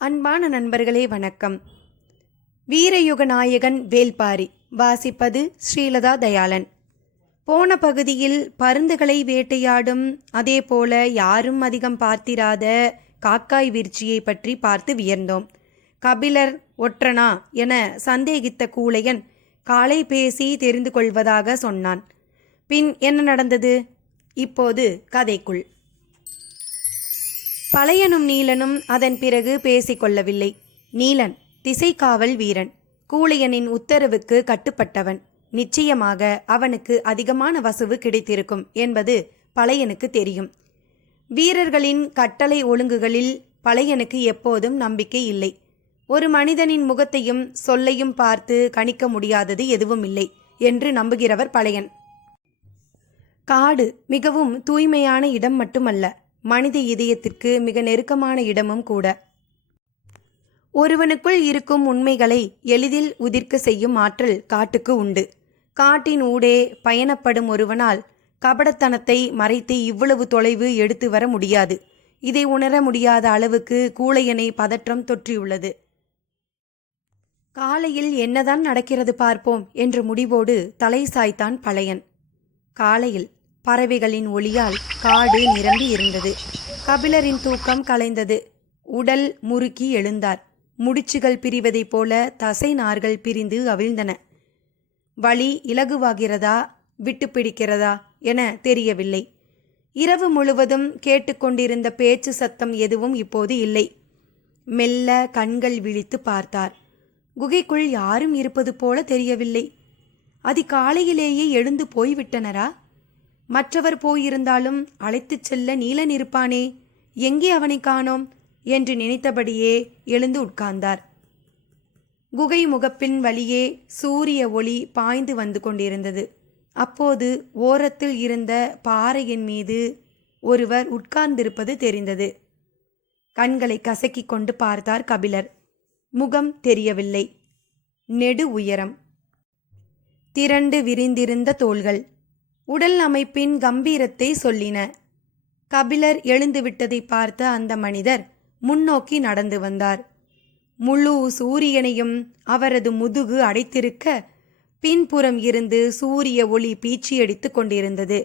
அன்பான நண்பர்களே வணக்கம். வீரயுக நாயகன் வேல்பாரி வாசிப்பது ஸ்ரீலதா தயாளன். போன பகுதியில் பருந்துகளை வேட்டையாடும் அதே போல யாரும் அதிகம் பார்த்திராத காக்காய் விரிச்சியை பற்றி பார்த்து வியர்ந்தோம். கபிலர் ஒற்றனா என சந்தேகித்த கூழையன் காலை பேசி தெரிந்து கொள்வதாக சொன்னான். பின் என்ன நடந்தது? இப்போது கதைக்குள். பழையனும் நீலனும் அதன் பிறகு பேசிக்கொள்ளவில்லை. நீலன் திசைக்காவல் வீரன் கூழையனின் உத்தரவுக்கு கட்டுப்பட்டவன். நிச்சயமாக அவனுக்கு அதிகமான வசுவு கிடைத்திருக்கும் என்பது பழையனுக்கு தெரியும். வீரர்களின் கட்டளை ஒழுங்குகளில் பழையனுக்கு எப்போதும் நம்பிக்கை இல்லை. ஒரு மனிதனின் முகத்தையும் சொல்லையும் பார்த்து கணிக்க முடியாதது எதுவும் இல்லை என்று நம்புகிறவர் பழையன். காடு மிகவும் தூய்மையான இடம் மட்டுமல்ல. மனித இதயத்திற்கு மிக நெருக்கமான இடமும் கூட. ஒருவனுக்குள் இருக்கும் உண்மைகளை எளிதில் உதிர்க்க செய்யும் ஆற்றல் காட்டுக்கு உண்டு. காட்டின் ஊடே பயணப்படும் ஒருவனால் கபடத்தனத்தை மறைத்து இவ்வளவு தொலைவு எடுத்து வர முடியாது. இதை உணர முடியாத அளவுக்கு கூளையனை பதற்றம் தொற்றியுள்ளது. காலையில் என்னதான் நடக்கிறது பார்ப்போம் என்ற முடிவோடு தலை சாய்த்தான் பழையன். காலையில் பறவைகளின் ஒளியால் காடு நிரம்பி இருந்தது. கபிலரின் தூக்கம் கலைந்தது. உடல் முறுக்கி எழுந்தார். முடிச்சுகள் பிரிவதைப் போல தசை நார்கள் பிரிந்து அவிழ்ந்தன. வழி இலகுவாகிறதா விட்டு பிடிக்கிறதா என தெரியவில்லை. இரவு முழுவதும் கேட்டுக்கொண்டிருந்த பேச்சு சத்தம் எதுவும் இப்போது இல்லை. மெல்ல கண்கள் விழித்து பார்த்தார். குகைக்குள் யாரும் இருப்பது போல தெரியவில்லை. அதிகாலையிலேயே எழுந்து போய்விட்டனரா? மற்றவர் போயிருந்தாலும் அழைத்துச் செல்ல நீலன் இருப்பானே? எங்கே அவனை காணோம்? என்று நினைத்தபடியே எழுந்து உட்கார்ந்தார். குகை முகப்பின் வழியே சூரிய ஒளி பாய்ந்து வந்து கொண்டிருந்தது. அப்போது ஓரத்தில் இருந்த பாறையின் மீது ஒருவர் உட்கார்ந்திருப்பது தெரிந்தது. கண்களை கசக்கிக் கொண்டு பார்த்தார் கபிலர். முகம் தெரியவில்லை. நெடு உயரம். திரண்டு விரிந்திருந்த தோள்கள். உடல் அமைப்பின் கம்பீரத்தை சொல்லின. கபிலர் எழுந்துவிட்டதை பார்த்த அந்த மனிதர் முன்னோக்கி நடந்து வந்தார். முழு சூரியனையும் அவரது முதுகு அடைத்திருக்க பின்புறம் இருந்து சூரிய ஒளி பீச்சியடித்துக் கொண்டிருந்தது.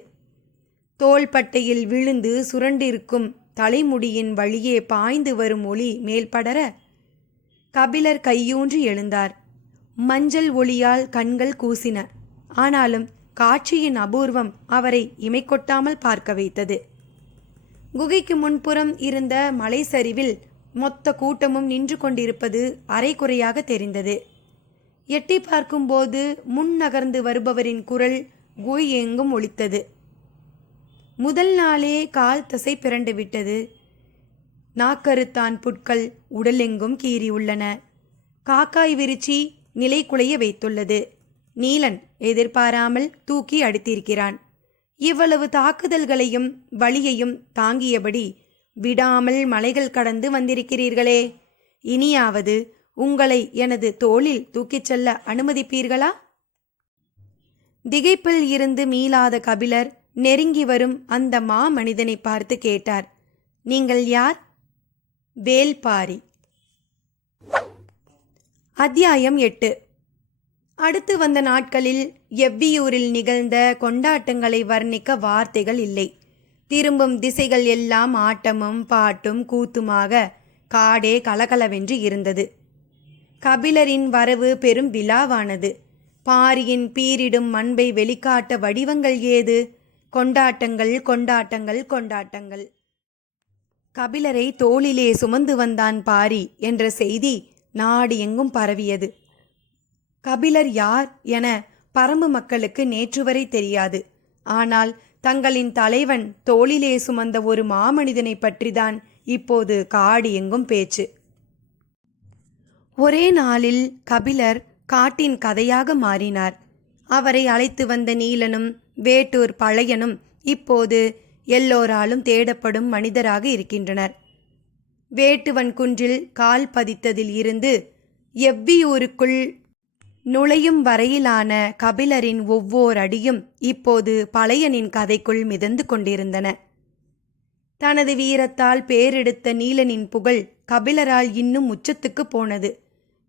தோள்பட்டையில் விழுந்து சுரண்டிருக்கும் தலைமுடியின் வழியே பாய்ந்து வரும் ஒளி மேல்படர கபிலர் கையூன்றி எழுந்தார். மஞ்சள் ஒளியால் கண்கள் கூசின. ஆனாலும் காட்சியின் அபூர்வம் அவரை இமைக்கொட்டாமல் பார்க்க வைத்தது. குகைக்கு முன்புறம் இருந்த மலை சரிவில் மொத்த கூட்டமும் நின்று கொண்டிருப்பது அரைகுறையாக தெரிந்தது. எட்டி பார்க்கும்போது முன் நகர்ந்து வருபவரின் குரல் குய் எங்கும் ஒழித்தது முதல் நாளே கால் தசை பிறண்டு விட்டது நாக்கருத்தான் புட்கள் உடலெங்கும் கீறியுள்ளன. காக்காய் விரிச்சி நிலை குலைய வைத்துள்ளது. நீலன் எதிர்பாராமல் தூக்கி அடித்திருக்கிறான். இவ்வளவு தாக்குதல்களையும் வழியையும் தாங்கியபடி விடாமல் மலைகள் கடந்து வந்திருக்கிறீர்களே. இனியாவது உங்களை எனது தோளில் தூக்கிச் செல்ல அனுமதிப்பீர்களா? திகைப்பில் இருந்து மீளாத கபிலர் நெருங்கி வரும் அந்த மா மனிதனை பார்த்து கேட்டார். நீங்கள் யார்? வேல்பாரி. அத்தியாயம் எட்டு. அடுத்து வந்த நாட்களில் எவ்வியூரில் நிகழ்ந்த கொண்டாட்டங்களை வர்ணிக்க வார்த்தைகள் இல்லை. திரும்பும் திசைகள் எல்லாம் ஆட்டமும் பாட்டும் கூத்துமாக காடே கலகலவென்று இருந்தது. கபிலரின் வரவு பெரும் விழாவானது. பாரியின் பீரிடும் அன்பை வெளிக்காட்ட வடிவங்கள் ஏது? கொண்டாட்டங்கள் கொண்டாட்டங்கள் கொண்டாட்டங்கள். கபிலரை தோளிலே சுமந்து வந்தான் பாரி என்ற செய்தி நாடு எங்கும் பரவியது. கபிலர் யார் என பரம்பு மக்களுக்கு நேற்று வரை தெரியாது. ஆனால் தங்களின் தலைவன் தோளிலே சுமந்த ஒரு மாமனிதனை பற்றிதான் இப்போது காடு எங்கும் பேச்சு. ஒரே நாளில் கபிலர் காட்டின் கதையாக மாறினார். அவரை அழைத்து வந்த நீலனும் வேட்டூர் பழையனும் இப்போது எல்லோராலும் தேடப்படும் மனிதராக இருக்கின்றனர். வேட்டுவன் குன்றில் கால் பதித்ததில் இருந்து எவ்வியூருக்குள் நுழையும் வரையிலான கபிலரின் ஒவ்வொரு அடியும் இப்போது பழையனின் கதைக்குள் மிதந்து கொண்டிருந்தன. தனது வீரத்தால் பேரெடுத்த நீலனின் புகழ் கபிலரால் இன்னும் உச்சத்துக்கு போனது.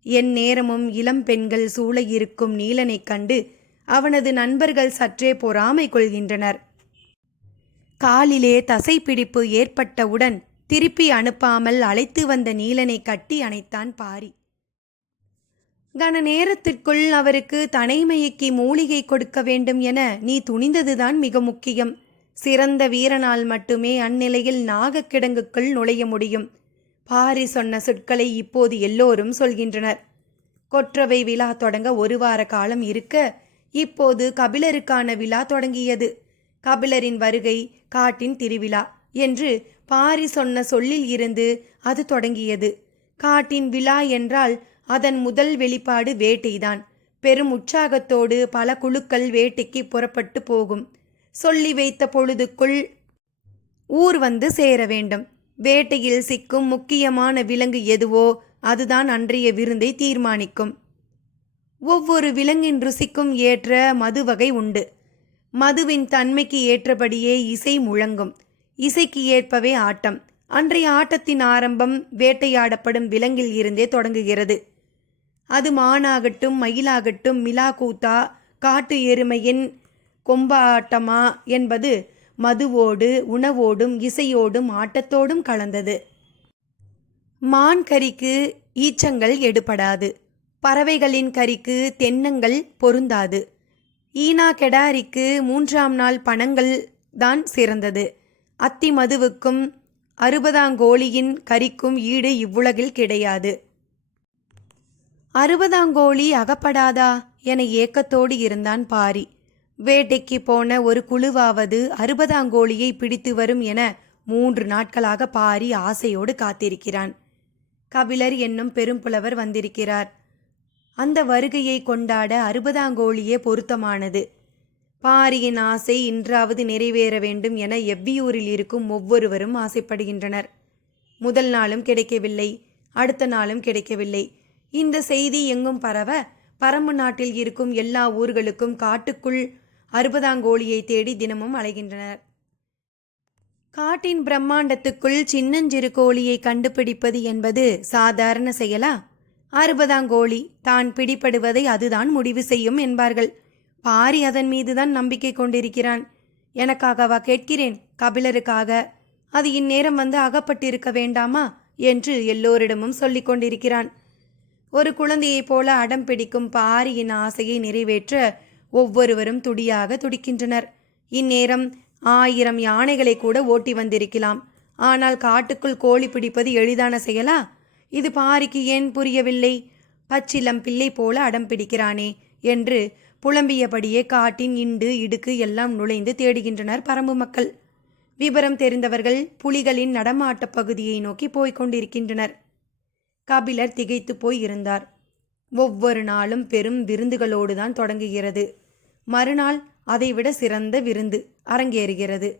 என் நேரமும் இளம் பெண்கள் சூழ இருக்கும் நீலனைக் கண்டு அவனது நண்பர்கள் சற்றே பொறாமை கொள்கின்றனர். காலிலே தசைப்பிடிப்பு ஏற்பட்டவுடன் திருப்பி அனுப்பாமல் அழைத்து வந்த நீலனை கட்டி அணைத்தான் பாரி. கன நேரத்திற்குள் அவருக்கு தனைமயக்கி மூலிகை கொடுக்க வேண்டும் என நீ துணிந்ததுதான் மிக முக்கியம். சிறந்த வீரனால் மட்டுமே அந்நிலையில் நாகக்கிடங்குக்குள் நுழைய முடியும். பாரி சொன்ன சொற்களை இப்போது எல்லோரும் சொல்கின்றனர். கொற்றவை விழா தொடங்க ஒரு வார காலம் இருக்க இப்போது கபிலருக்கான விழா தொடங்கியது. கபிலரின் வருகை காட்டின் திருவிழா என்று பாரி சொன்ன சொல்லில் இருந்து அது தொடங்கியது. காட்டின் விழா என்றால் அதன் முதல் வெளிப்பாடு வேட்டைதான். பெரும் உற்சாகத்தோடு பல குழுக்கள் வேட்டைக்கு புறப்பட்டு போகும். சொல்லி வைத்த பொழுதுக்குள் ஊர் வந்து சேர வேண்டும். வேட்டையில் சிக்கும் முக்கியமான விலங்கு எதுவோ அதுதான் அன்றைய விருந்தை தீர்மானிக்கும். ஒவ்வொரு விலங்கின் ருசிக்கும் ஏற்ற மது வகை உண்டு. மதுவின் தன்மைக்கு ஏற்றபடியே இசை முழங்கும். இசைக்கு ஏற்பவே ஆட்டம். அன்றைய ஆட்டத்தின் ஆரம்பம் வேட்டையாடப்படும் விலங்கில் இருந்தே தொடங்குகிறது. அது மானாகட்டும் மயிலாகட்டும் மிலா கூத்தா காட்டு எருமையின் கொம்பாட்டமா என்பது மதுவோடு உணவோடும் இசையோடும் ஆட்டத்தோடும் கலந்தது. மான் கறிக்கு ஈச்சங்கள் எடுபடாது. பறவைகளின் கறிக்கு தென்னங்கள் பொருந்தாது. ஈனா கெடாரிக்கு மூன்றாம் நாள் பணங்கள் தான் சிறந்தது. அத்தி மதுவுக்கும் அறுபதாங்கோழியின் கறிக்கும் ஈடு இவ்வுலகில் கிடையாது. அறுபதாங்கோழி அகப்படாதா என ஏக்கத்தோடு இருந்தான் பாரி. வேட்டைக்கு போன ஒரு குழுவாவது அறுபதாங்கோழியை பிடித்து வரும் என மூன்று நாட்களாக பாரி ஆசையோடு காத்திருக்கிறான். கபிலர் என்னும் பெரும்புலவர் வந்திருக்கிறார். அந்த வருகையை கொண்டாட அறுபதாங்கோழியே பொருத்தமானது. பாரியின் ஆசை இன்றாவது நிறைவேற வேண்டும் என எவ்வியூரில் இருக்கும் ஒவ்வொருவரும் ஆசைப்படுகின்றனர். முதல் நாளும் கிடைக்கவில்லை அடுத்த நாளும் கிடைக்கவில்லை. இந்த செய்தி எங்கும் பரவ பரம்பு நாட்டில் இருக்கும் எல்லா ஊர்களுக்கும் காட்டுக்குள் அறுபதாங்கோழியை தேடி தினமும் அலைகின்றனர். காட்டின் பிரம்மாண்டத்துக்குள் சின்னஞ்சிறு கோழியை கண்டுபிடிப்பது என்பது சாதாரண செயலா? அறுபதாங்கோழி தான் பிடிபடுவதை அதுதான் முடிவு செய்யும் என்பார்கள். பாரி அதன் மீதுதான் நம்பிக்கை கொண்டிருக்கிறான். எனக்காகவா கேட்கிறேன்? கபிலருக்காக. அது இந்நேரம் வந்து அகப்பட்டிருக்க வேண்டாமா? என்று எல்லோரிடமும் சொல்லிக் கொண்டிருக்கிறான். ஒரு குழந்தையைப் போல அடம் பிடிக்கும் பாரியின் ஆசையை நிறைவேற்ற ஒவ்வொருவரும் துடியாக துடிக்கின்றனர். இந்நேரம் ஆயிரம் யானைகளை கூட ஓட்டி வந்திருக்கலாம். ஆனால் காட்டுக்குள் கோழி பிடிப்பது எளிதான செயலா? இது பாரிக்கு ஏன் புரியவில்லை? பச்சிலம் பிள்ளை போல அடம் பிடிக்கிறானே என்று புலம்பியபடியே காட்டின் இண்டு இடுக்கு எல்லாம் நுழைந்து தேடுகின்றனர் பரம்பு மக்கள். விபரம் தெரிந்தவர்கள் புலிகளின் நடமாட்டப் பகுதியை நோக்கி போய்க் கொண்டிருக்கின்றனர். கபிலர் திகைத்து போய் இருந்தார். ஒவ்வொரு நாளும் பெரும் விருந்துகளோடு தான் தொடங்குகிறது. மறுநாள் அதைவிட சிறந்த விருந்து அரங்கேறுகிறது.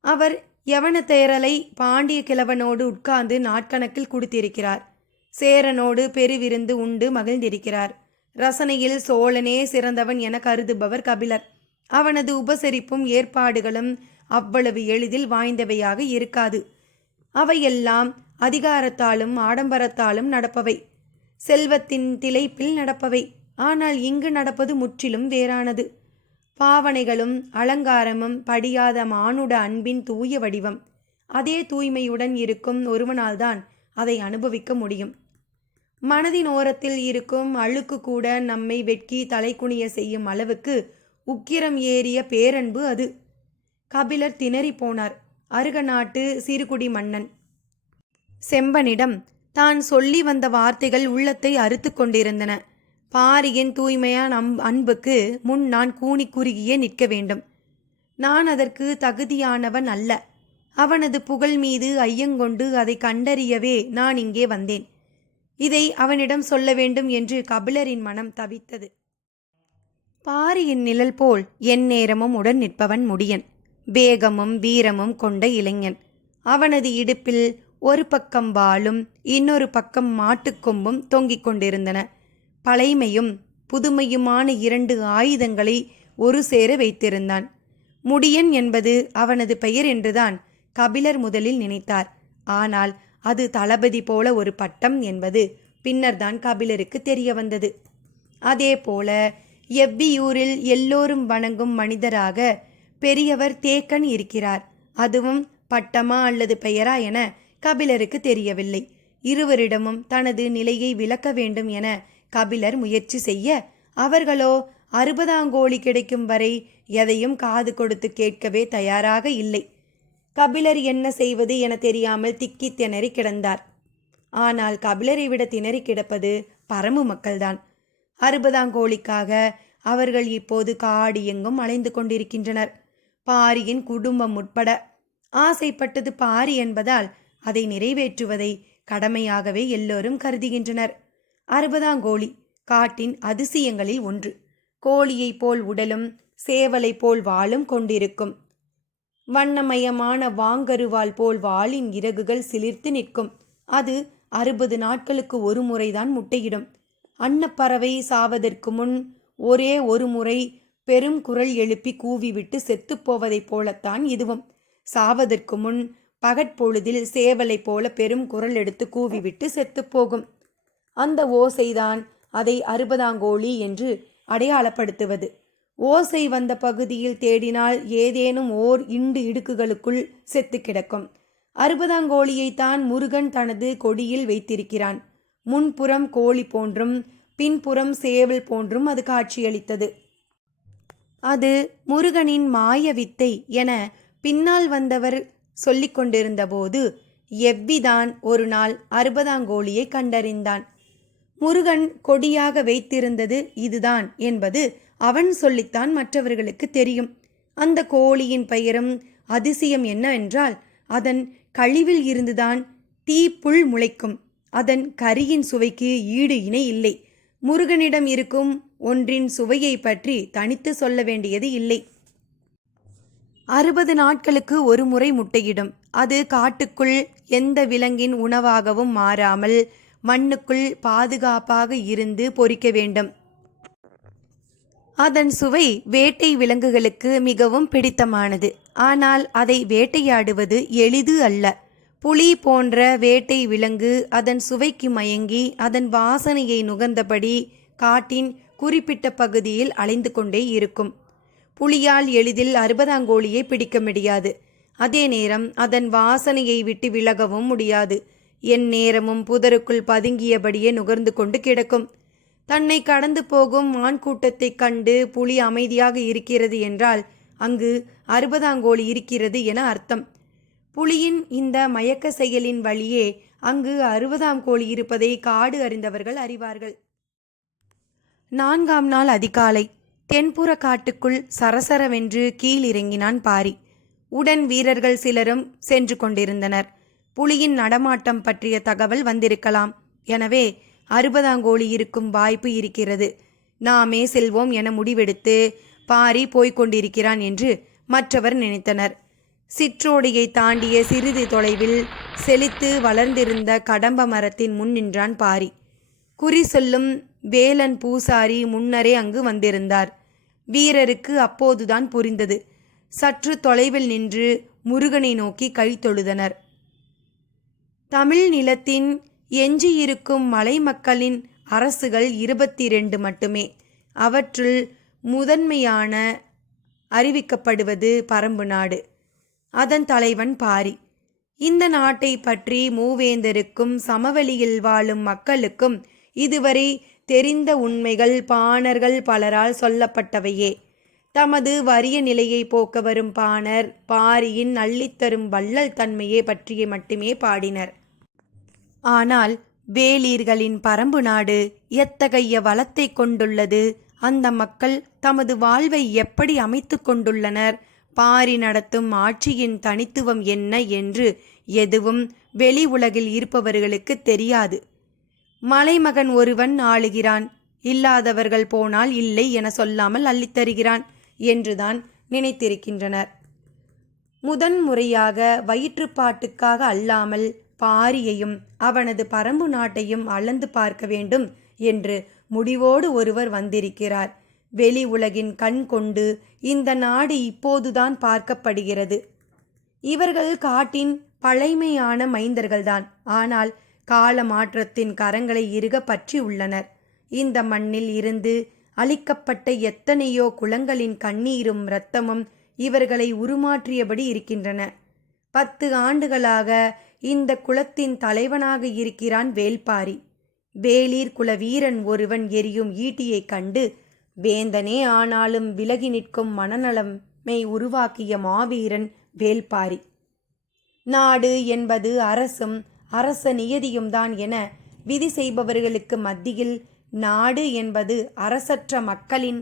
அவர் யவன தேரலை பாண்டிய கிழவனோடு உட்கார்ந்து நாட்கணக்கில் குடித்திருக்கிறார். சேரனோடு பெருவிருந்து உண்டு மகிழ்ந்திருக்கிறார். ரசனையில் சோழனே சிறந்தவன் என கருதுபவர் கபிலர். அவனது உபசரிப்பும் ஏற்பாடுகளும் அவ்வளவு எளிதில் வாய்ந்தவையாக இருக்காது. அவையெல்லாம் அதிகாரத்தாலும் ஆடம்பரத்தாலும் நடப்பவை. செல்வத்தின் திளைப்பில் நடப்பவை. ஆனால் இங்கு நடப்பது முற்றிலும் வேறானது. பாவனைகளும் அலங்காரமும் படியாத மானுட அன்பின் தூய வடிவம். அதே தூய்மையுடன் இருக்கும் ஒருவனால்தான் அதை அனுபவிக்க முடியும். மனதின் ஓரத்தில் இருக்கும் அழுக்கு கூட நம்மை வெட்கி தலைக்குனிய செய்யும் அளவுக்கு உக்கிரம் ஏறிய பேரன்பு அது. கபிலர் திணறி போனார். அருக நாட்டு சிறுகுடி மன்னன். செம்பனிடம் தான் சொல்லி வந்த வார்த்தைகள் உள்ளத்தை அறுத்து கொண்டிருந்தன. பாரியின் தூய்மையான அம் அன்புக்கு முன் நான் கூனி குறுகியே நிற்க வேண்டும். நான் அதற்கு தகுதியானவன் அல்ல. அவனது புகழ் மீது ஐயங்கொண்டு அதை கண்டறியவே நான் இங்கே வந்தேன். இதை அவனிடம் சொல்ல வேண்டும் என்று கபிலரின் மனம் தவித்தது. பாரியின் நிழல் போல் என் நேரமும் உடன் நிற்பவன் முடியன். வேகமும் வீரமும் கொண்ட இளைஞன். அவனது இடுப்பில் ஒரு பக்கம் வாளும் இன்னொரு பக்கம் மாட்டுக்கொம்பும் தொங்கிக் கொண்டிருந்தன. பழைமையும் புதுமையுமான இரண்டு ஆயுதங்களை ஒரு சேர வைத்திருந்தான். முடியன் என்பது அவனது பெயர் என்றுதான் கபிலர் முதலில் நினைத்தார். ஆனால் அது தளபதி போல ஒரு பட்டம் என்பது பின்னர்தான் கபிலருக்கு தெரிய வந்தது. அதேபோல எவ்வியூரில் எல்லோரும் வணங்கும் மனிதராக பெரியவர் தேக்கன் இருக்கிறார். அதுவும் பட்டமா அல்லது பெயரா என கபிலருக்கு தெரியவில்லை. இருவரிடமும் தனது நிலையை விளக்க வேண்டும் என கபிலர் முயற்சி செய்ய அவர்களோ அறுபதாங்கோழி கிடைக்கும் வரை எதையும் காது கொடுத்து கேட்கவே தயாராக இல்லை. கபிலர் என்ன செய்வது என தெரியாமல் திக்கி திணறி கிடந்தார். ஆனால் கபிலரை விட திணறி கிடப்பது பரமு மக்கள்தான். அறுபதாங்கோழிக்காக அவர்கள் இப்போது காடு எங்கும் அலைந்து கொண்டிருக்கின்றனர். பாரியின் குடும்பம் உட்பட ஆசைப்பட்டது பாரி என்பதால் அதை நிறைவேற்றுவதை கடமையாகவே எல்லோரும் கருதுகின்றனர். அறுபதாங்கோழி காட்டின் அதிசயங்களில் ஒன்று. கோழியைப் போல் உடலும் சேவலை போல் வாளும் கொண்டிருக்கும். வண்ணமயமான வாங்கருவால் போல் வாளின் இறகுகள் சிலிர்த்து நிற்கும். அது அறுபது நாட்களுக்கு ஒரு முறைதான் முட்டையிடும். அன்னப்பறவை சாவதற்கு முன் ஒரே ஒரு முறை பெரும் குரல் எழுப்பி கூவிவிட்டு செத்துப்போவதைப் போலத்தான் இதுவும். சாவதற்கு முன் பகற்பொழுதில் சேவலை போல பெரும் குரல் எடுத்து கூவிவிட்டு செத்துப்போகும் அந்த ஓசைதான் அதை அறுபதாங்கோழி என்று அடையாளப்படுத்துவது. ஓசை வந்த பகுதியில் தேடினால் ஏதேனும் ஓர் இண்டு இடுக்குகளுக்குள் செத்து கிடக்கும். அறுபதாங்கோழியைத்தான் முருகன் தனது கொடியில் வைத்திருக்கிறான். முன்புறம் கோழி போன்றும் பின்புறம் சேவல் போன்றும் அது காட்சியளித்தது. அது முருகனின் மாய வித்தை என பின்னால் வந்தவர் சொல்லிக் கொண்டிருந்தபோது எவ்விதான் ஒரு நாள் அறுபதாங்கோழியை கண்டறிந்தான். முருகன் கொடியாக வைத்திருந்தது இதுதான் என்பது அவன் சொல்லித்தான் மற்றவர்களுக்கு தெரியும். அந்த கோழியின் பெயரும் அதிசயம் என்னவென்றால் அதன் கழிவில் இருந்துதான் தீப்புள் முளைக்கும். அதன் கரியின் சுவைக்கு ஈடு இணை இல்லை. முருகனிடம் இருக்கும் ஒன்றின் சுவையை பற்றி தனித்து சொல்ல வேண்டியது இல்லை. அறுபது நாட்களுக்கு ஒரு முறை முட்டையிடும். அது காட்டுக்குள் எந்த விலங்கின் உணவாகவும் மாறாமல் மண்ணுக்குள் பாதுகாப்பாக இருந்து பொறிக்க வேண்டும். அதன் சுவை வேட்டை விலங்குகளுக்கு மிகவும் பிடித்தமானது. ஆனால் அதை வேட்டையாடுவது எளிது அல்ல. புலி போன்ற வேட்டை விலங்கு அதன் சுவைக்கு மயங்கி அதன் வாசனையை நுகர்ந்தபடி காட்டின் குறிப்பிட்ட பகுதியில் அலைந்து கொண்டே இருக்கும். புலியால் எளிதில் அறுபதாங்கோழியை பிடிக்க முடியாது. அதே நேரம் அதன் வாசனையை விட்டு விலகவும் முடியாது. என் நேரமும் புதருக்குள் பதுங்கியபடியே நுகர்ந்து கொண்டு கிடக்கும். தன்னை கடந்து போகும் மான் கூட்டத்தைக் கண்டு புலி அமைதியாக இருக்கிறது என்றால் அங்கு அறுபதாங்கோழி இருக்கிறது என அர்த்தம். புலியின் இந்த மயக்க செயலின் வழியே அங்கு அறுபதாம் கோழி இருப்பதை காடு அறிந்தவர்கள் அறிவார்கள். நான்காம் நாள் அதிகாலை. தென்புற காட்டுக்குள் சரசரவென்று கீழிறங்கினான் பாரி. உடன் வீரர்கள் சிலரும் சென்று கொண்டிருந்தனர். புலியின் நடமாட்டம் பற்றிய தகவல் வந்திருக்கலாம். எனவே அறுபதாங்கோழி இருக்கும் வாய்ப்பு இருக்கிறது. நாமே செல்வோம் என முடிவெடுத்து பாரி போய்க் கொண்டிருக்கிறான் என்று மற்றவர் நினைத்தனர். சிற்றோடியை தாண்டிய சிறிது தொலைவில் செழித்து வளர்ந்திருந்த கடம்ப மரத்தின் முன் நின்றான் பாரி. குறி சொல்லும் வேலன் பூசாரி முன்னரே அங்கு வந்திருந்தார். வீரருக்கு அப்போதுதான் புரிந்தது. சற்று தொலைவில் நின்று முருகனை நோக்கி கை தொழுதனர். தமிழ் நிலத்தின் எஞ்சியிருக்கும் மலை மக்களின் அரசுகள் இருபத்தி ரெண்டு மட்டுமே. அவற்றுள் முதன்மையான அறிவிக்கப்படுவது பரம்பு நாடு. அதன் தலைவன் பாரி. இந்த நாட்டை பற்றி மூவேந்தருக்கும் சமவெளியில் வாழும் மக்களுக்கும் இதுவரை தெரிந்த உண்மைகள் பாணர்கள் பலரால் சொல்லப்பட்டவையே. தமது வறிய நிலையை போக்க வரும் பாணர் பாரியின் அள்ளித்தரும் வள்ளல் தன்மையை பற்றிய மட்டுமே பாடினர். ஆனால் வேலீர்களின் பரம்பு நாடு எத்தகைய வளத்தை கொண்டுள்ளது? அந்த மக்கள் தமது வாழ்வை எப்படி அமைத்து கொண்டுள்ளனர்? பாரி நடத்தும் ஆட்சியின் தனித்துவம் என்ன என்று எதுவும் வெளி உலகில் இருப்பவர்களுக்கு தெரியாது. மலைமகன் ஒருவன் ஆளுகிறான். இல்லாதவர்கள் போனால் இல்லை என சொல்லாமல் அள்ளித்தருகிறான் என்றுதான் நினைத்திருக்கின்றனர். முதன் முறையாக வயிற்றுப்பாட்டுக்காக அல்லாமல் பாரியையும் அவனது பரம்பு நாட்டையும் அளந்து பார்க்க வேண்டும் என்று முடிவோடு ஒருவர் வந்திருக்கிறார். வெளி உலகின் கண் கொண்டு இந்த நாடு இப்போதுதான் பார்க்கப்படுகிறது. இவர்கள் காட்டின் பழைமையான மைந்தர்கள்தான். ஆனால் கால மாற்றத்தின் கரங்களை இறுக பற்றி உள்ளனர். இந்த மண்ணில் இருந்து அழிக்கப்பட்ட எத்தனையோ குளங்களின் கண்ணீரும் இரத்தமும் இவர்களை உருமாற்றியபடி இருக்கின்றன. பத்து ஆண்டுகளாக இந்த குலத்தின் தலைவனாக இருக்கிறான் வேல்பாரி. வேலீர் குல வீரன் ஒருவன் எரியும் ஈட்டியைக் கண்டு வேந்தனே ஆனாலும் விலகி நிற்கும் மனநலமை உருவாக்கிய மாவீரன் வேல்பாரி. நாடு என்பது அரசும் அரச நியதியும்தான் என விதி செய்பவர்களுக்கு மத்தியில் நாடு என்பது அரசற்ற மக்களின்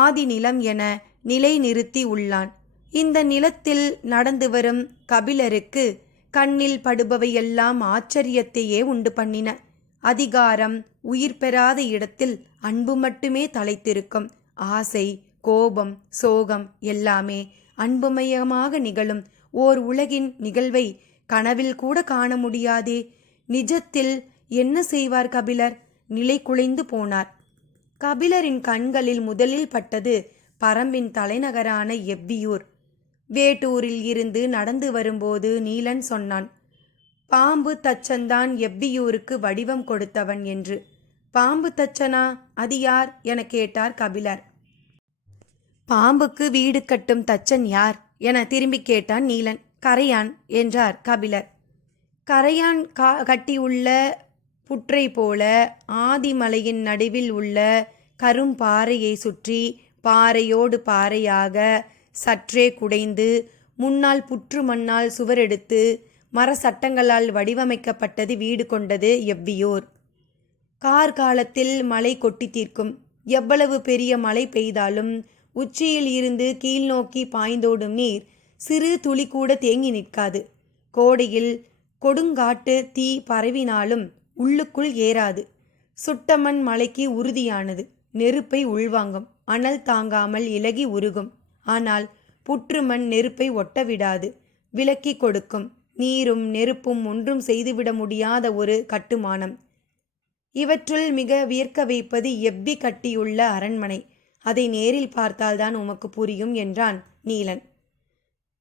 ஆதி நிலம் என நிலைநிறுத்தி உள்ளான். இந்த நிலத்தில் நடந்து வரும் கபிலருக்கு கண்ணில் படுபவையெல்லாம் ஆச்சரியத்தையே உண்டு பண்ணின. அதிகாரம் உயிர் பெறாத இடத்தில் அன்பு மட்டுமே தலைத்திருக்கும். ஆசை கோபம் சோகம் எல்லாமே அன்புமயமாக நிகழும் ஓர் உலகின் நிகழ்வை கனவில் கூட காண முடியாதே. நிஜத்தில் என்ன செய்வார் கபிலர்? நிலை குலைந்து போனார். கபிலரின் கண்களில் முதலில் பட்டது பரம்பின் தலைநகரான எவ்வியூர். வேட்டூரில் இருந்து நடந்து வரும்போது நீலன் சொன்னான் பாம்பு தச்சன்தான் எவ்வியூருக்கு வடிவம் கொடுத்தவன் என்று. பாம்பு தச்சனா? அது யார்? என கேட்டார் கபிலர். பாம்புக்கு வீடு கட்டும் தச்சன் யார்? என திரும்பி கேட்டான் நீலன். கரையான் என்றார் கபிலர். கரையான் கா கட்டியுள்ள புற்றை போல ஆதிமலையின் நடுவில் உள்ள கரும்பாறையை சுற்றி பாறையோடு பாறையாக சற்றே குடைந்து முன்னால் புற்று மண்ணால் சுவரெடுத்து மர சட்டங்களால் வடிவமைக்கப்பட்டது வீடு கொண்டது எவ்வியூர். கார் காலத்தில் மழை கொட்டி தீர்க்கும். எவ்வளவு பெரிய மழை பெய்தாலும் உச்சியில் இருந்து கீழ்நோக்கி பாய்ந்தோடும் நீர் சிறு துளி கூட தேங்கி நிற்காது. கோடையில் கொடுங்காட்டு தீ பரவினாலும் உள்ளுக்குள் ஏறாது. சுட்டமண் மலைக்கு உறுதியானது. நெருப்பை உள்வாங்கும். அனல் தாங்காமல் இலகி உருகும். ஆனால் புற்றுமண் நெருப்பை ஒட்டவிடாது விலக்கி கொடுக்கும். நீரும் நெருப்பும் ஒன்றும் செய்துவிட முடியாத ஒரு கட்டுமானம். இவற்றுள் மிக வியர்க்க வைப்பது எவ்வி கட்டியுள்ள அரண்மனை. அதை நேரில் பார்த்தால்தான் உமக்கு புரியும் என்றான் நீலன்.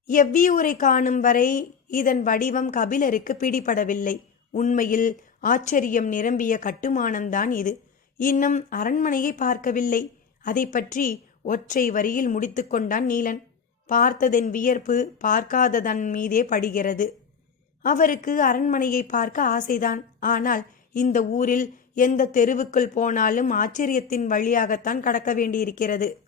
எவ்வியூரை காணும் வரை இதன் வடிவம் கபிலருக்கு பிடிபடவில்லை. உண்மையில் ஆச்சரியம் நிரம்பிய கட்டுமானம்தான் இது. இன்னும் அரண்மனையை பார்க்கவில்லை. அதை பற்றி ஒற்றை வரியில் முடித்துக்கொண்டான் நீலன். பார்த்ததன் வியர்ப்பு பார்க்காததன் மீதே படுகிறது. அவருக்கு அரண்மனையை பார்க்க ஆசைதான். ஆனால் இந்த ஊரில் எந்த தெருவுக்குள் போனாலும் ஆச்சரியத்தின் வழியாகத்தான் கடக்க வேண்டியிருக்கிறது.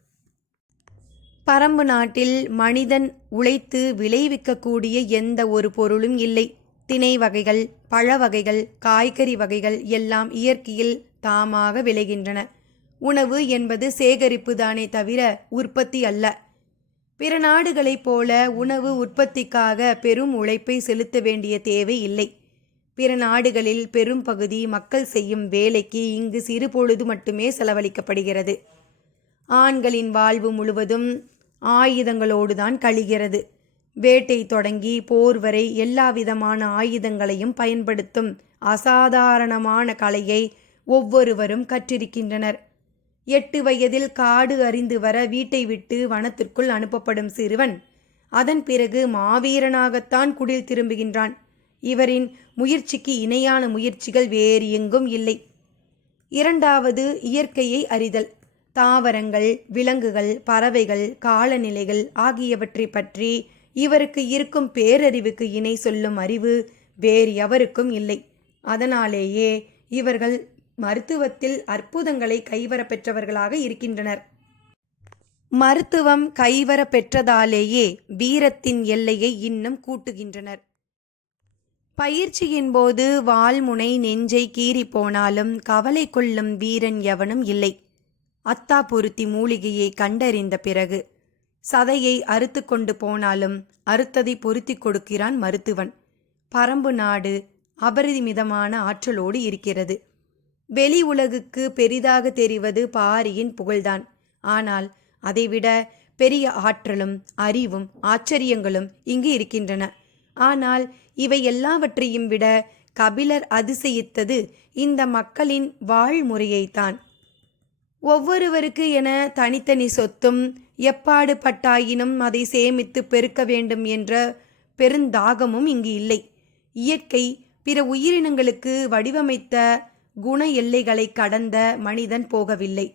பரம்பு நாட்டில் மனிதன் உழைத்து விளைவிக்கக்கூடிய எந்த ஒரு பொருளும் இல்லை. திணை வகைகள் பழ வகைகள் காய்கறி வகைகள் எல்லாம் இயற்கையில் தாமாக விளைகின்றன. உணவு என்பது சேகரிப்பு தானே தவிர உற்பத்தி அல்ல. பிற நாடுகளைப் போல உணவு உற்பத்திக்காக பெரும் உழைப்பை செலுத்த வேண்டிய தேவை இல்லை. பிற நாடுகளில் பெரும் பகுதி மக்கள் செய்யும் வேலைக்கு இங்கு சிறு பொழுது மட்டுமே செலவழிக்கப்படுகிறது. ஆண்களின் வாழ்வு முழுவதும் ஆயுதங்களோடுதான் கழிகிறது. வேட்டை தொடங்கி போர் வரை எல்லா விதமான ஆயுதங்களையும் பயன்படுத்தும் அசாதாரணமான கலையை ஒவ்வொருவரும் கற்றிருக்கின்றனர். எட்டு வயதில் காடு அறிந்து வர வீட்டை விட்டு வனத்திற்குள் அனுப்பப்படும் சிறுவன் அதன் பிறகு மாவீரனாகத்தான் குடில் திரும்புகின்றான். இவரின் முயற்சிக்கு இணையான முயற்சிகள் வேறு எங்கும் இல்லை. இரண்டாவது இயற்கையை அறிதல். தாவரங்கள் விலங்குகள் பறவைகள் காலநிலைகள் ஆகியவற்றை பற்றி இவருக்கு இருக்கும் பேரறிவுக்கு இணை சொல்லும் அறிவு வேறு எவருக்கும் இல்லை. அதனாலேயே இவர்கள் மருத்துவத்தில் அற்புதங்களை கைவரப்பெற்றவர்களாக இருக்கின்றனர். மருத்துவம் கைவர பெற்றதாலேயே வீரத்தின் எல்லையை இன்னும் கூட்டுகின்றனர். பயிற்சியின் போது வால்முனை நெஞ்சை கீறி போனாலும் கவலை கொள்ளும் வீரன் எவனும் இல்லை. அத்தா பொருத்தி மூலிகையை கண்டறிந்த பிறகு சதையை அறுத்து கொண்டு போனாலும் அறுத்ததை பொருத்தி கொடுக்கிறான் மருத்துவன். பரம்பு நாடு அபரிமிதமான ஆற்றலோடு இருக்கிறது. வெளி உலகுக்கு பெரிதாக தெரிவது பாரியின் புகழ்தான். ஆனால் அதைவிட பெரிய ஆற்றலும் அறிவும் ஆச்சரியங்களும் இங்கு இருக்கின்றன. ஆனால் இவை எல்லாவற்றையும் விட கபிலர் அதிசயித்தது இந்த மக்களின் வாழ்முறையைத்தான். ஒவ்வொருவருக்கு என தனித்தனி சொத்தும் எப்பாடு பட்டாயினும் அதை சேமித்து பெருக்க வேண்டும் என்ற பெருந்தாகமும் இங்கு இல்லை. இயற்கை பிற உயிரினங்களுக்கு வடிவமைத்த குண எல்லைகளை கடந்த மனிதன் போகவில்லை.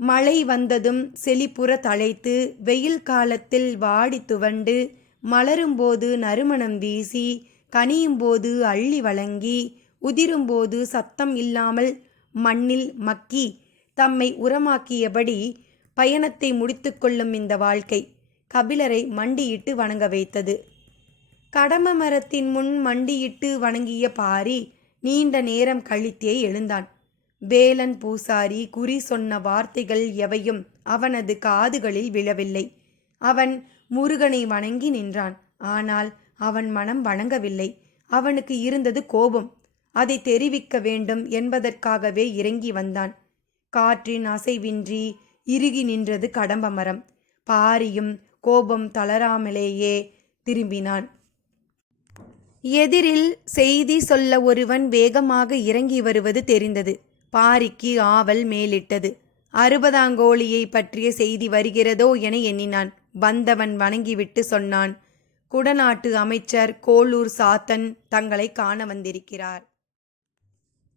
மழை வந்ததும் செழிப்புற தழைத்து வெயில் காலத்தில் வாடி துவண்டு மலரும்போது நறுமணம் வீசி கனியும்போது அள்ளி வழங்கி உதிரும்போது சத்தம் இல்லாமல் மண்ணில் மக்கி தம்மை உரமாக்கியபடி பயணத்தை முடித்துக்கொள்ளும் இந்த வாழ்க்கை கபிலரை மண்டியிட்டு வணங்க வைத்தது. கடம மரத்தின் முன் மண்டியிட்டு வணங்கிய பாரி நீண்ட நேரம் கழித்தே எழுந்தான். வேலன் பூசாரி குறி சொன்ன வார்த்தைகள் எவையும் அவனது காதுகளில் விழவில்லை. அவன் முருகனை வணங்கி நின்றான். ஆனால் அவன் மனம் வணங்கவில்லை. அவனுக்கு இருந்தது கோபம். அதை தெரிவிக்க வேண்டும் என்பதற்காகவே இறங்கி வந்தான். காற்றின் அசைவின்றி இறுகி நின்றது கடம்ப மரம் பாரியும் கோபம் தளராமலேயே திரும்பினான். எதிரில் செய்தி சொல்ல ஒருவன் வேகமாக இறங்கி வருவது தெரிந்தது. பாரிக்கு ஆவல் மேலிட்டது. அறுபதாங்கோழியை பற்றிய செய்தி வருகிறதோ என எண்ணினான். வந்தவன் வணங்கிவிட்டு சொன்னான் குடநாட்டு அமைச்சர் கோளூர் சாத்தன் தங்களை காண வந்திருக்கிறார்.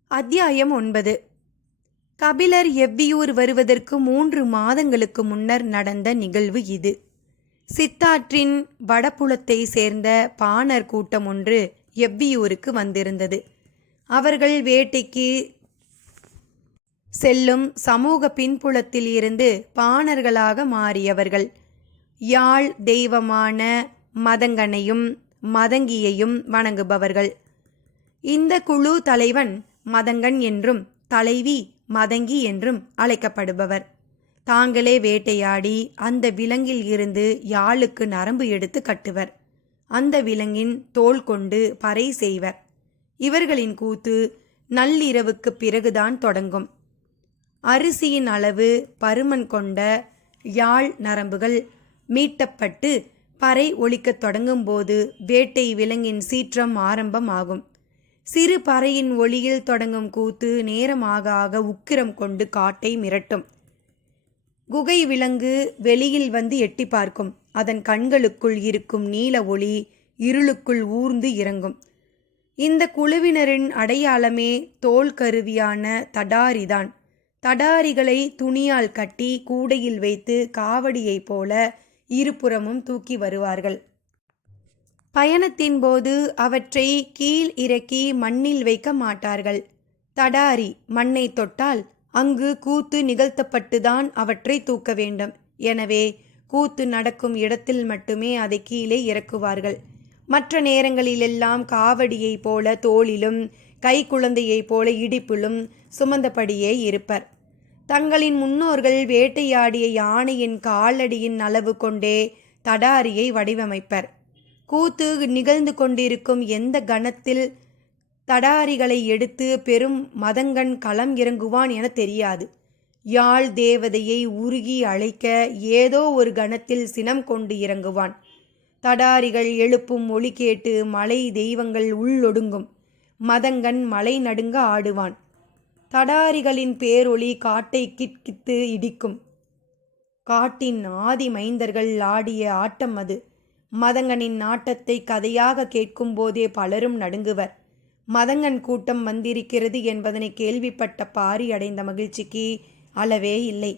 அத்தியாயம் ஒன்பது. கபிலர் எவ்வியூர் வருவதற்கு மூன்று மாதங்களுக்கு முன்னர் நடந்த நிகழ்வு இது. சித்தாற்றின் வடபுலத்தை சேர்ந்த பாணர் கூட்டம் ஒன்று எவ்வியூருக்கு வந்திருந்தது. அவர்கள் வேட்டைக்கு செல்லும் சமூக பின்புலத்தில் இருந்து பாணர்களாக மாறியவர்கள். யாழ் தெய்வமான மதங்கனையும் மதங்கியையும் வணங்குபவர்கள். இந்த குழு தலைவன் மதங்கன் என்றும் தலைவி மதங்கி என்றும் அழைக்கப்படுபவர். தாங்களே வேட்டையாடி அந்த விலங்கில் இருந்து யாழுக்கு நரம்பு எடுத்து கட்டுவர். அந்த விலங்கின் தோல் கொண்டு பறை செய்வர். இவர்களின் கூத்து நள்ளிரவுக்குப் பிறகுதான் தொடங்கும். அரிசியின் அளவு பருமன் கொண்ட யாழ் நரம்புகள் மீட்டப்பட்டு பறை ஒழிக்கத் தொடங்கும்போது வேட்டை விலங்கின் சீற்றம் ஆரம்பமாகும். சிறு பறையின் ஒளியில் தொடங்கும் கூத்து நேரமாக ஆக உக்கிரம் கொண்டு காட்டை மிரட்டும். குகை விலங்கு வெளியில் வந்து எட்டி பார்க்கும். அதன் கண்களுக்குள் இருக்கும் நீல ஒளி இருளுக்குள் ஊர்ந்து இறங்கும். இந்த குழுவினரின் அடையாளமே தோல் கருவியான தடாரிதான். தடாரிகளை துணியால் கட்டி கூடையில் வைத்து காவடியைப் போல இருபுறமும் தூக்கி வருவார்கள். பயணத்தின் போது அவற்றை கீழ் இறக்கி மண்ணில் வைக்க மாட்டார்கள். தடாரி மண்ணை தொட்டால் அங்கு கூத்து நிகழ்த்தப்பட்டுதான் அவற்றை தூக்க வேண்டும். எனவே கூத்து நடக்கும் இடத்தில் மட்டுமே அதை கீழே இறக்குவார்கள். மற்ற நேரங்களிலெல்லாம் காவடியைப் போல தோளிலும் கை குழந்தையைப் போல இடிப்பிலும் சுமந்தபடியே இருப்பர். தங்களின் முன்னோர்கள் வேட்டையாடிய யானையின் காலடியின் அளவு கொண்டே தடாரியை வடிவமைப்பர். கூத்து நிகழ்ந்து கொண்டிருக்கும் எந்த கணத்தில் தடாரிகளை எடுத்து பெரும் மதங்கன் களம் இறங்குவான் என தெரியாது. யாழ் தேவதையை உருகி அழைக்க ஏதோ ஒரு கணத்தில் சினம் கொண்டு இறங்குவான். தடாரிகள் எழுப்பும் ஒளி கேட்டு மலை தெய்வங்கள் உள்ளொடுங்கும். மதங்கன் மலை நடுங்க ஆடுவான். தடாரிகளின் பேரொளி காட்டை கிட்கித்து இடிக்கும். காட்டின் ஆதி மைந்தர்கள் ஆடிய ஆட்டம் அது. மதங்கனின் நாட்டத்தை கதையாக கேட்கும்போதே பலரும் நடுங்குவர். மதங்கன் கூட்டம் வந்திருக்கிறது என்பதனை கேள்விப்பட்ட பாரி அடைந்த மகிழ்ச்சிக்கு அளவே இல்லை.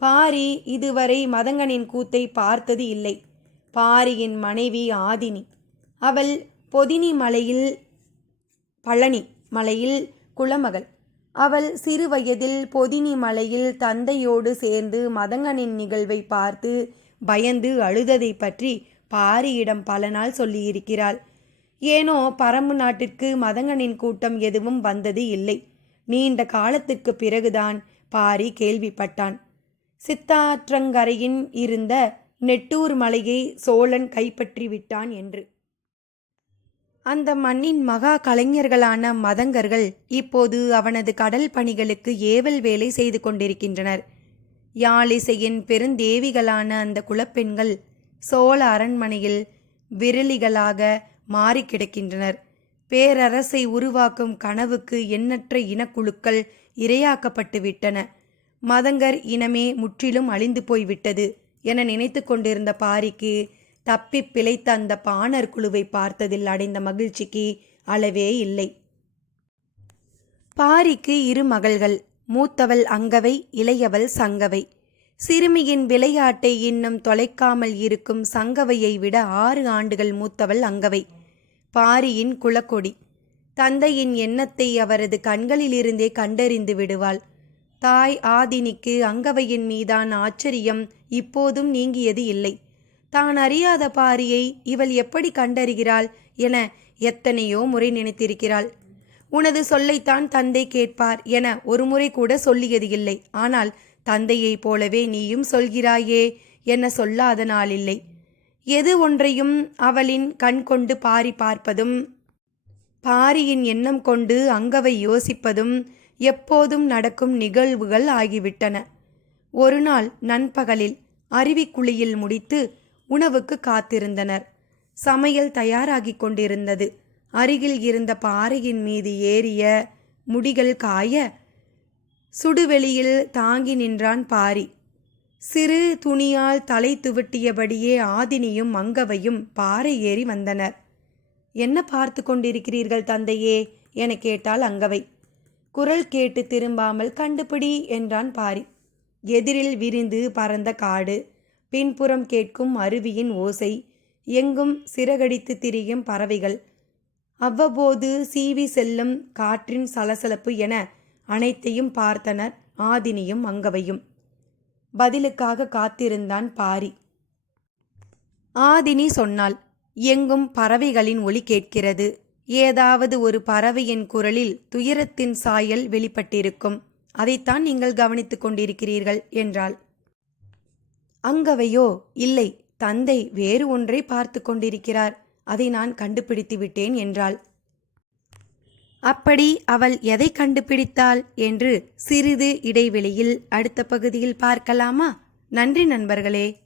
பாரி இதுவரை மதங்கனின் கூத்தை பார்த்தது இல்லை. பாரியின் மனைவி ஆதினி. அவள் பொதினி மலையில் பழனி மலையில் குளமகள் அவள் சிறு வயதில் பொதினி மலையில் தந்தையோடு சேர்ந்து மதங்கனின் நிகழ்வை பார்த்து பயந்து அழுததை பற்றி பாரியிடம் பல நாள் சொல்லியிருக்கிறாள். ஏனோ பரம்பு நாட்டிற்கு மதங்கனின் கூட்டம் எதுவும் வந்தது இல்லை. நீண்ட காலத்துக்கு பிறகுதான் பாரி கேள்விப்பட்டான். சித்தாற்றங்கரையின் இருந்த நெட்டூர் மலையை சோழன் கைப்பற்றி விட்டான் என்று. அந்த மண்ணின் மகா கலைஞர்களான மதங்கர்கள் இப்போது அவனது கடல் பணிகளுக்கு ஏவல் வேலை செய்து கொண்டிருக்கின்றனர். யாழிசையின் பெருந்தேவிகளான அந்த குலப்பெண்கள் சோழ அரண்மனையில் விரலிகளாக மாறி கிடக்கின்றனர். பேரரசை உருவாக்கும் கனவுக்கு எண்ணற்ற இனக்குழுக்கள் இரையாக்கப்பட்டு விட்டன மதங்கர் இனமே முற்றிலும் அழிந்து போய்விட்டது என நினைத்து கொண்டிருந்த பாரிக்கு தப்பி பிழைத்த அந்த பாணர் குழுவை பார்த்ததில் அடைந்த மகிழ்ச்சிக்கு அளவே இல்லை. பாரிக்கு இரு மகள்கள் மூத்தவள் அங்கவை இளையவள் சங்கவை. சிறுமியின் விளையாட்டை இன்னும் தொலைக்காமல் இருக்கும் சங்கவையை விட ஆறு ஆண்டுகள் மூத்தவள் அங்கவை. பாரியின் குலக்கொடி. தந்தையின் எண்ணத்தை அவரது கண்களிலிருந்தே கண்டறிந்து விடுவாள். தாய் ஆதினிக்கு அங்கவையின் மீதான ஆச்சரியம் இப்போதும் நீங்கியது இல்லை. தான் அறியாத பாரியை இவள் எப்படி கண்டறிகிறாள் என எத்தனையோ முறை நினைத்திருக்கிறாள். உனது சொல்லைத்தான் தந்தை கேட்பார் என ஒருமுறை கூட சொல்லியது இல்லை. ஆனால் தந்தையைப் போலவே நீயும் சொல்கிறாயே என சொல்லாத நாளில்லை. எது ஒன்றையும் அவளின் கண் கொண்டு பாரி பார்ப்பதும் பாரியின் எண்ணம் கொண்டு அங்கவை யோசிப்பதும் எப்போதும் நடக்கும் நிகழ்வுகள் ஆகிவிட்டன. ஒரு நாள் நண்பகலில் அருவிக்குழியில் முடித்து உணவுக்கு காத்திருந்தனர். சமையல் தயாராகிக் கொண்டிருந்தது. அருகில் இருந்த பாறையின் மீது ஏறிய முடிகள் காய சுடுவெளியில் தாங்கி நின்றான் பாரி. சிறு துணியால் தலை துவட்டியபடியே ஆதினியும் மங்கவையும் பாறை ஏறி வந்தனர். என்ன பார்த்து கொண்டிருக்கிறீர்கள் தந்தையே என கேட்டாள் அங்கவை. குரல் கேட்டு திரும்பாமல் கண்டுபிடி என்றான் பாரி. எதிரில் விரிந்து பறந்த காடு பின்புறம் கேட்கும் அருவியின் ஓசை எங்கும் சிறகடித்து திரியும் பறவைகள் அவ்வப்போது சீவி செல்லும் காற்றின் சலசலப்பு என அனைத்தையும் பார்த்தனர் ஆதினியும் அங்கவையும். பதிலுக்காக காத்திருந்தான் பாரி. ஆதினி சொன்னாள் எங்கும் பறவைகளின் ஒலி கேட்கிறது. ஏதாவது ஒரு பறவையின் குரலில் துயரத்தின் சாயல் வெளிப்பட்டிருக்கும். அதைத்தான் நீங்கள் கவனித்துக் கொண்டிருக்கிறீர்கள் என்றாள். அங்கவையோ? இல்லை. தந்தை வேறு ஒன்றை பார்த்து கொண்டிருக்கிறார். அதை நான் கண்டுபிடித்து விட்டேன் என்றாள். அப்படி அவள் எதை கண்டுபிடித்தாள் என்று சிறிது இடைவெளியில் அடுத்த பகுதியில் பார்க்கலாமா? நன்றி நண்பர்களே.